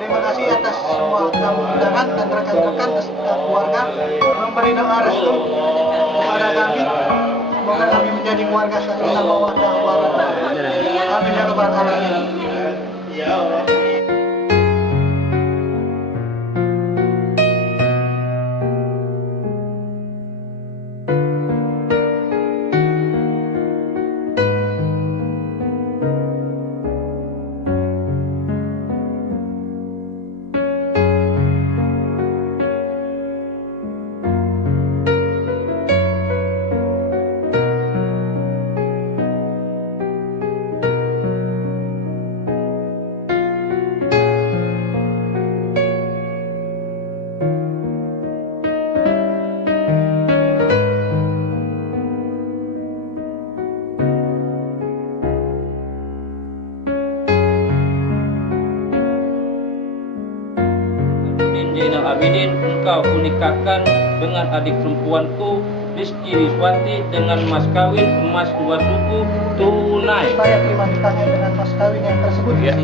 Terima kasih atas semua tamu undangan dan rekan-rekan keluarga memberi doa restu kepada kami. Semoga kami menjadi keluarga sakinah mawaddah warahmah. Amin ya rabbal alamin. Zainal Abidin, engkau kunikahkan dengan adik perempuanku Rizky Rizwanti dengan mas kawin emas 2 suku tunai. Saya terima nikahnya dengan mas kawin yang tersebut. Ya.